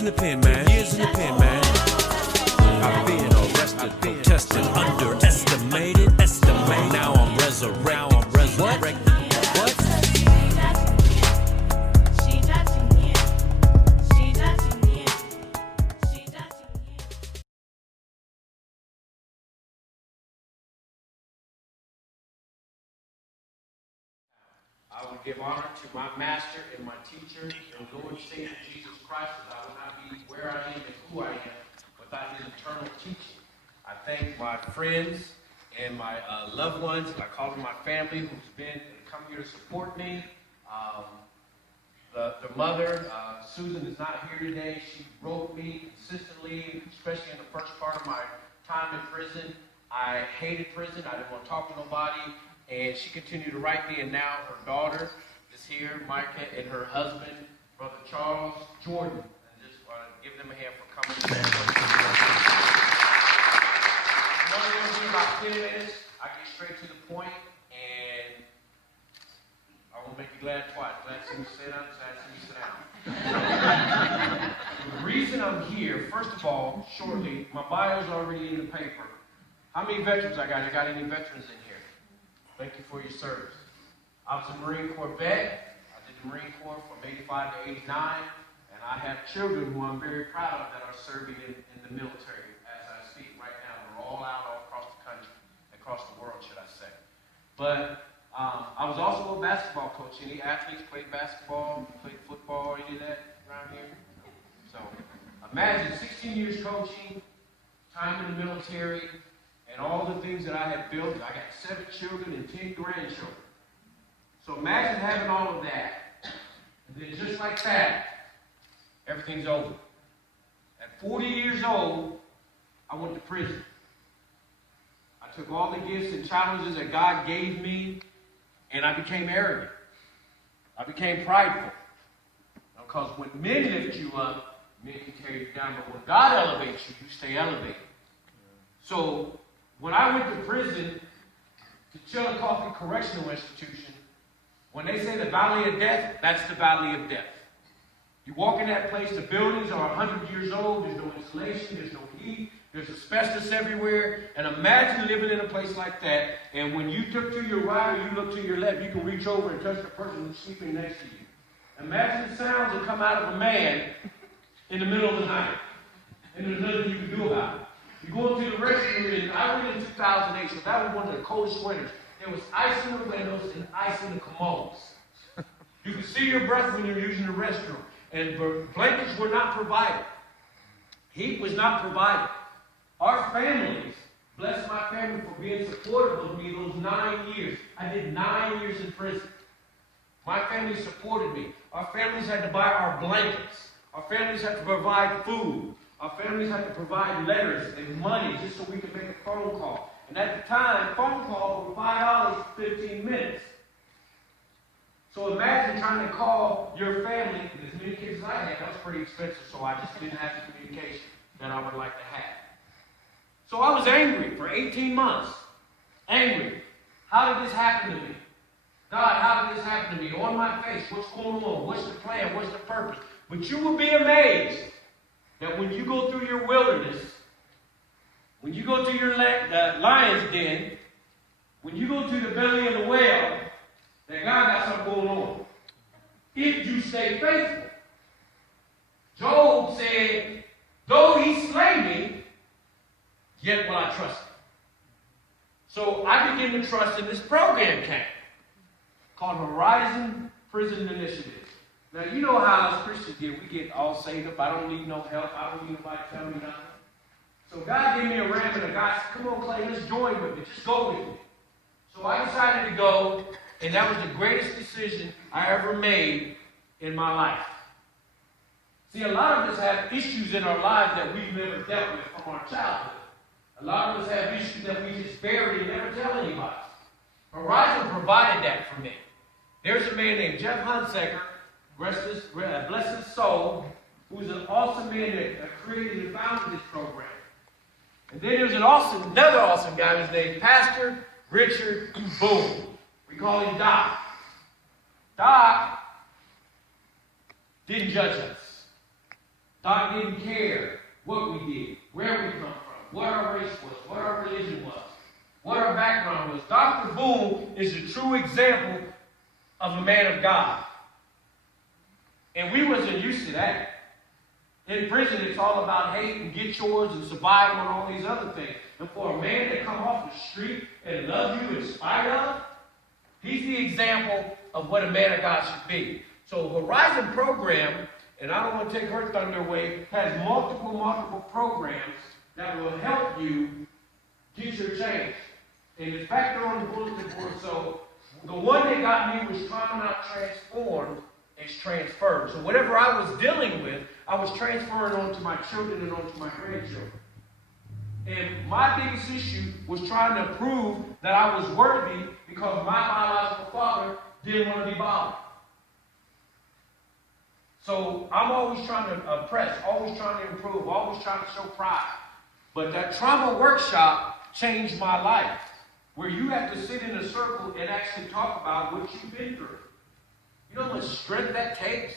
in the pen, man. Years in the pen, man. I've been arrested, protested, underestimated, estimated. Now I'm resurrected. What? I will give honor to my master and my teacher and Lord and Savior Jesus Christ, as I would not be where I am and who I am without his eternal teaching. I thank my friends and my loved ones, and I call them my family, who's been come here to support me. The mother, Susan, is not here today. She wrote me consistently, especially in the first part of my time in prison. I hated prison. I didn't want to talk to nobody. And she continued to write me, and now her daughter is here, Micah, and her husband, Brother Charles Jordan. And just want to give them a hand for coming. I'm only going to be about 10 minutes. I get straight to the point, and I won't make you glad twice. Glad to see me sit down, glad to see me sit down. The reason I'm here, first of all, shortly, my bio's already in the paper. How many veterans I got? You got any veterans in here? Thank you for your service. I was a Marine Corps vet. I did the Marine Corps from 85 to 89, and I have children who I'm very proud of that are serving in the military as I speak right now. They're all out all across the country, across the world, should I say. But I was also a basketball coach. Any athletes played basketball, played football, any of that around here? So imagine 16 years coaching, time in the military, and all the things that I had built. I got 7 children and 10 grandchildren. So imagine having all of that, and then just like that, everything's over. At 40 years old, I went to prison. I took all the gifts and challenges that God gave me, and I became arrogant. I became prideful. Because when men lift you up, men can carry you down, but when God elevates you, you stay elevated. So when I went to prison, to Chillicothe Correctional Institution, when they say the valley of death, that's the valley of death. You walk in that place, the buildings are 100 years old, there's no insulation, there's no heat, there's asbestos everywhere, and imagine living in a place like that, and when you look to your right or you look to your left, you can reach over and touch the person who's sleeping next to you. Imagine the sounds that come out of a man in the middle of the night, and there's nothing you can do about it. You go into the restroom, and I went in 2008, so that was one of the coldest winters. There was ice in the windows and ice in the commodes. You could see your breath when you're using the restroom. And blankets were not provided. Heat was not provided. Our families, bless my family for being supportive of me those 9 years. I did 9 years in prison. My family supported me. Our families had to buy our blankets. Our families had to provide food. Our families had to provide letters and money just so we could make a phone call. And at the time, phone calls were $5 for 15 minutes. So imagine trying to call your family, and as many kids as I had, that was pretty expensive, so I just didn't have the communication that I would like to have. So I was angry for 18 months. Angry. How did this happen to me? God, how did this happen to me? On my face, what's going on? What's the plan? What's the purpose? But you will be amazed that when you go through your wilderness, when you go to your lion's den, when you go to the belly of the whale, that God got something going on. If you stay faithful. Job said, though he slay me, yet will I trust him. So I began to trust in this program camp called Horizon Prison Initiative. Now, you know how us Christians get. We get all saved up. I don't need no help. I don't need nobody to tell me nothing. So God gave me a ram, and a guy said, come on, Clay, let's join with me. Just go with me. So I decided to go, and that was the greatest decision I ever made in my life. See, a lot of us have issues in our lives that we've never dealt with from our childhood. A lot of us have issues that we just bury and never tell anybody. Horizon provided that for me. There's a man named Jeff Hunsaker, bless his soul, who's an awesome man that created and founded this program. And then there's another awesome guy who's named Pastor Richard Boone. We call him Doc. Doc didn't judge us. Doc didn't care what we did, where we come from, what our race was, what our religion was, what our background was. Dr. Boone is a true example of a man of God. And we wasn't used to that. In prison, it's all about hate and get yours and survival and all these other things. And for a man to come off the street and love you in spite of, he's the example of what a man of God should be. So Horizon program, and I don't want to take her thunder away, has multiple programs that will help you get your change. And it's back there on the bulletin board. So the one that got me was Trauma Not Transformed. It's transferred. So whatever I was dealing with, I was transferring onto my children and onto my grandchildren. And my biggest issue was trying to prove that I was worthy because my biological father didn't want to be bothered. So I'm always trying to oppress, always trying to improve, always trying to show pride. But that trauma workshop changed my life, where you have to sit in a circle and actually talk about what you've been through. You know how much strength that takes?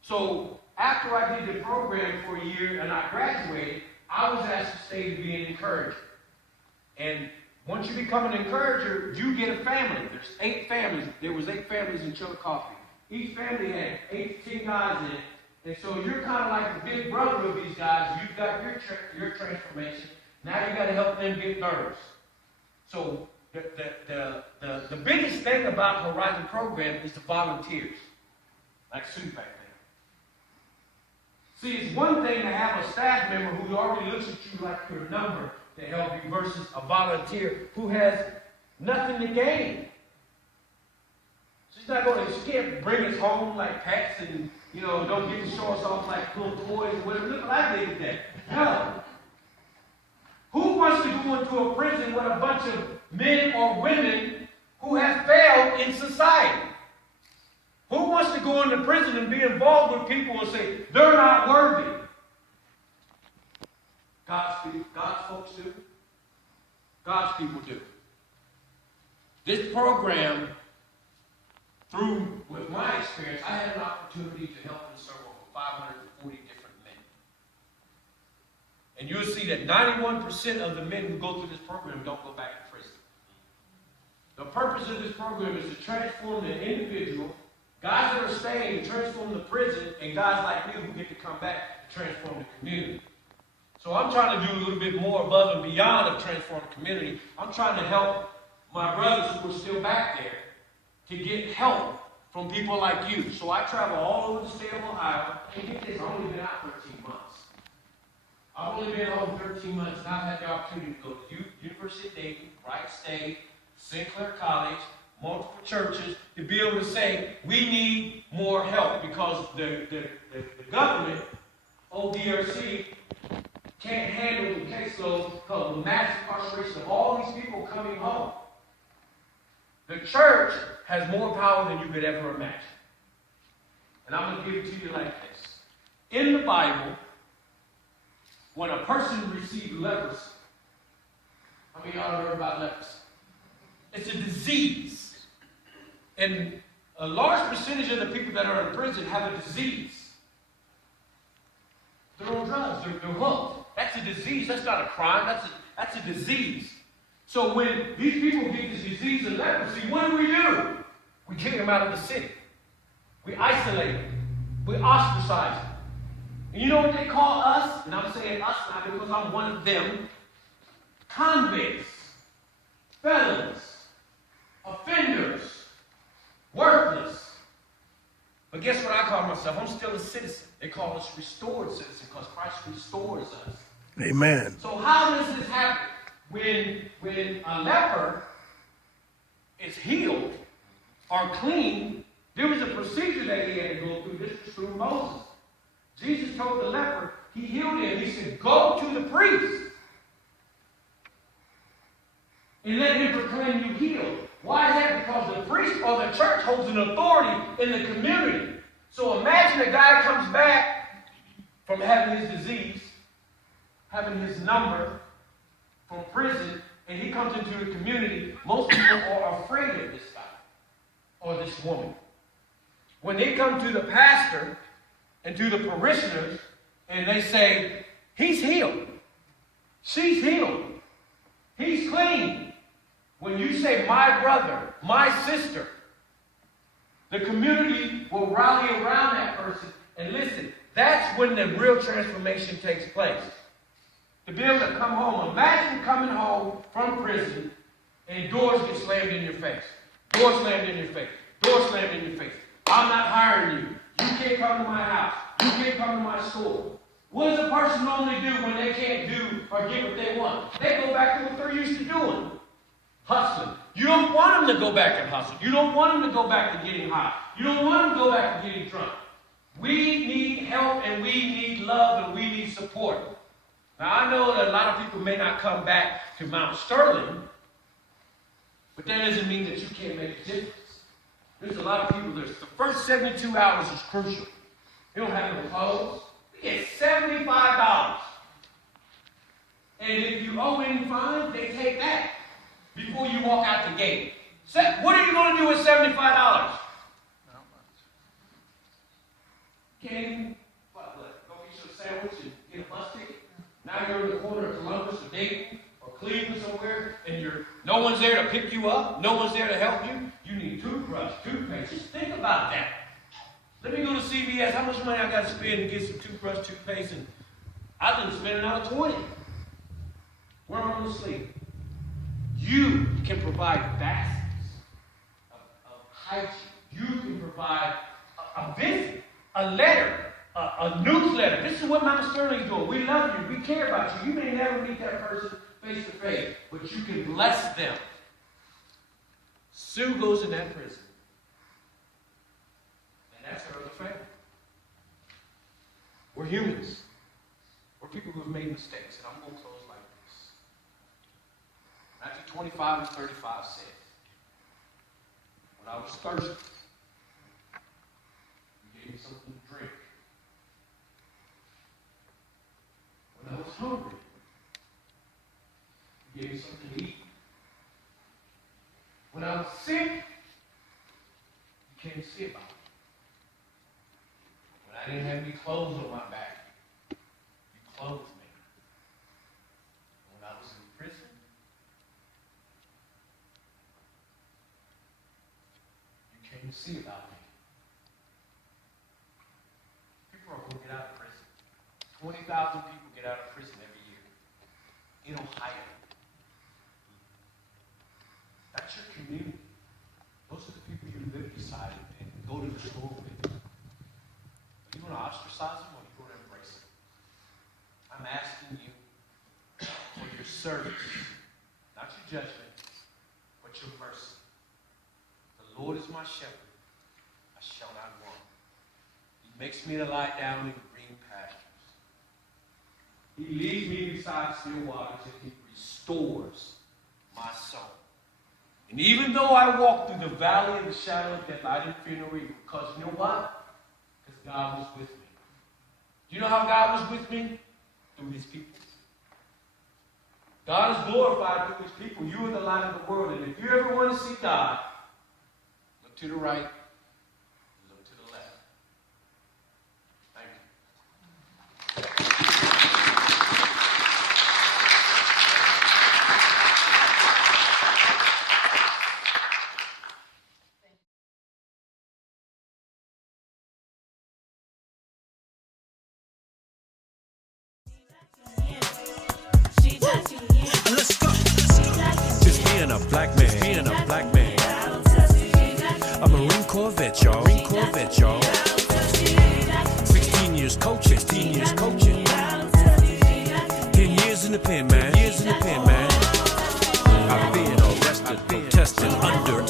So after I did the program for a year and I graduated, I was asked to stay to be an encourager. And once you become an encourager, you get a family. There's 8 families. There was 8 families in Chillicothe. Each family had 8 to 10 guys in it. And so you're kind of like the big brother of these guys. You've got your transformation. Now you got to help them get theirs. So the biggest thing about the Horizon program is the volunteers, like Sue back there. See, it's one thing to have a staff member who already looks at you like you're a number to help you versus a volunteer who has nothing to gain. She's not going to, she can't bring us home like pets and, don't get to show us off like little toys or whatever. Look what I did today. No. Who wants to go into a prison with a bunch of men or women who have failed in society? Who wants to go into prison and be involved with people and say, they're not worthy? God's folks do. God's people do. This program, with my experience, I had an opportunity to help and serve over 540 different men. And you'll see that 91% of the men who go through this program don't go back to prison. The purpose of this program is to transform the individual, guys that are staying to transform the prison, and guys like me who get to come back to transform the community. So I'm trying to do a little bit more above and beyond of transform the community. I'm trying to help my brothers who are still back there to get help from people like you. So I travel all over the state of Ohio, and get this, I've only been out 13 months. I've only been home 13 months, and I've had the opportunity to go to University of Dayton, Wright State, Sinclair College, multiple churches, to be able to say, we need more help because the government, ODRC, can't handle the caseload because of the mass incarceration of all these people coming home. The church has more power than you could ever imagine. And I'm going to give it to you like this. In the Bible, when a person received leprosy, how many of y'all heard about leprosy? It's a disease. And a large percentage of the people that are in prison have a disease. They're on drugs. They're hooked. That's a disease. That's not a crime. That's a disease. So when these people get this disease of leprosy, what do? We kick them out of the city. We isolate them. We ostracize them. And you know what they call us? And I'm saying us now because I'm one of them. Convicts, felons, offenders, worthless. But guess what I call myself? I'm still a citizen. They call us restored citizens because Christ restores us. Amen. So how does this happen? When a leper is healed or clean, there was a procedure that he had to go through. This was through Moses. Jesus told the leper, he healed him. He said, go to the priest and let him proclaim you healed. Why is that? Because the priest or the church holds an authority in the community. So imagine a guy comes back from having his disease, having his number from prison, and he comes into the community. Most people are afraid of this guy or this woman. When they come to the pastor and to the parishioners, and they say, he's healed. She's healed. He's clean. When you say my brother, my sister, the community will rally around that person. And listen, that's when the real transformation takes place. To be able to come home. Imagine coming home from prison and doors get slammed in your face. Doors slammed in your face. Doors slammed in your face. I'm not hiring you. You can't come to my house. You can't come to my store. What does a person normally do when they can't do or get what they want? They go back to what they're used to doing. Hustling. You don't want them to go back and hustle. You don't want them to go back to getting high. You don't want them to go back to getting drunk. We need help and we need love and we need support. Now I know that a lot of people may not come back to Mt Sterling, but that doesn't mean that you can't make a difference. There's a lot of people, the first 72 hours is crucial. You don't have no clothes. You get $75. And if you owe any fine, they take that before you walk out the gate. What are you going to do with $75? Not much. Can't even, go get you a sandwich and get a bus ticket. Now you're in the corner of Columbus or Dayton or Cleveland somewhere, and no one's there to pick you up. No one's there to help you. You need toothbrush, toothpaste. Just think about that. Let me go to CVS. How much money I got to spend to get some toothbrush, toothpaste? And I didn't spend another 20. Where am I going to sleep? You can provide baskets of hygiene. You can provide a visit, a letter, a newsletter. This is what Mt Sterling is doing. We love you. We care about you. You may never meet that person face to face, but you can bless them. Sue goes in that prison. And that's her other family. We're humans. We're people who have made mistakes. And I'm going to close like this. Matthew 25 and 35 says, when I was thirsty, you gave me something to drink. When I was hungry, you gave me something to eat. When I was sick, you came to see about me. When I didn't have any clothes on my back, you clothed me. When I was in prison, you came to see about me. People are going to get out of prison. 20,000 people get out of prison every year in Ohio. That's your community. Those are the people you live beside and go to the store with. Are you going to ostracize them or are you going to embrace them? I'm asking you for your service, not your judgment, but your mercy. The Lord is my shepherd, I shall not want. He makes me to lie down in green pastures. He leads me beside still waters and he restores my soul. And even though I walk through the valley of the shadow of death, I didn't fear no evil. Because you know what? Because God was with me. Do you know how God was with me? Through his people. God is glorified through his people. You are the light of the world. And if you ever want to see God, look to the right, look to the left. Thank you. Let's go. Just being a black man. Just being a black man. A Marine Corps vet, y'all. Marine Corps vet, y'all. 16 years coaching. 16 years coaching. 10 years in the pen, man. Years in the pen, man. I've been arrested, protested, under